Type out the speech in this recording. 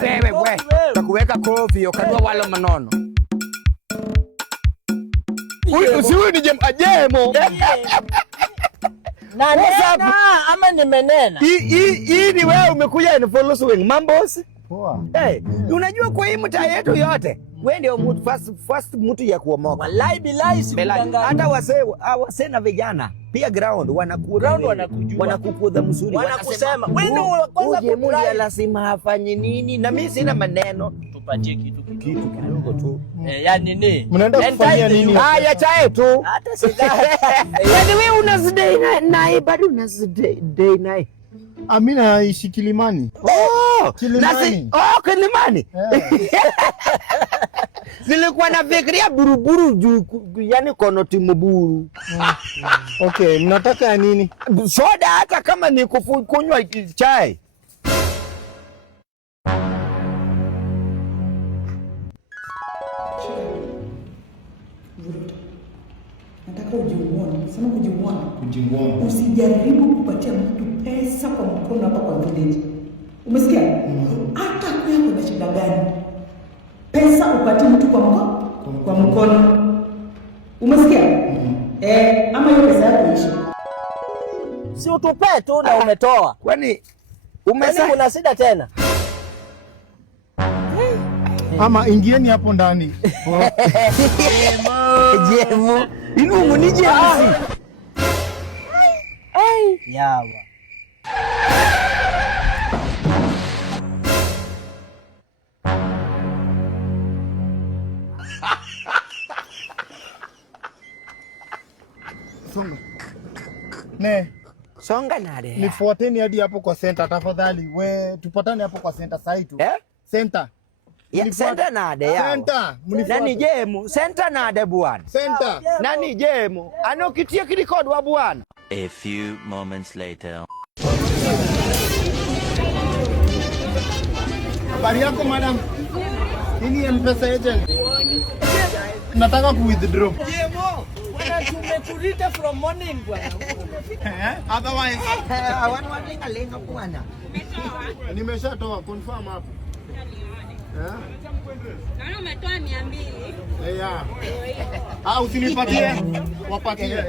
Wewe takuweka kofi ukadua wale manono. Huyu ni jemo. Na ama nimenena. Hii ni wewe umekuja in follow swing mambos. Poa. Unajua kwa hii mtaa yetu yote wewe ndio first mtu ya kuomoka. Wallahi billahi sikudanganya. Hata wase na vijana pia ground wanakujua. Wanakukudha mzuri. Wanakusema wewe ndio kwanza kuja lazima afanye nini na mimi sina maneno. Tupatie kitu kidogo tu. Yani nini? Mnaenda kufanyia nini? Haya chae tu. Hata sigara. Yaani wewe unazidai naye bado unazidai naye. Amina aishi Kilimani. Kilimani. Kilimani. Nilikuwa nafikiria buruburu juu yani konoti mburu. Okay, mnataka ya nini? Soda hata kama ni kunywa chai. Nataka ujiuone. Sema kujiuone. Usijaribu kupatia mtu pesa kwa mkono hapa kwa village. Umesikia? Hata kwa kuna shida gani? Pesa upatie mtu kwa mkono. Umesikia? Ama hiyo pesa yako ishi. Si utupe tu na umetoa. Kwani kuna shida tena? Ama ingieni hapo ndani. Jemo. Inu ni jemo. Yawa. Songa. Ne. Songa nade. Nifuateni hadi hapo kwa center tafadhali. We tupatane hapo kwa center site. Center. Center nade yao. Center. Nani jemu? Center nade bwana. Center. Nani jemu? Ano kitia kirecord wa bwana. A few moments later. Habari yako madam? Hii M-Pesa agent. Nataka ku withdraw. Jemo. Wana tumekurita from morning bwana. Otherwise. Wanalenga lenga bwana. Nimeshatoa confirm hapo. Naona umetoa 200. Usinipatie. Wapatie.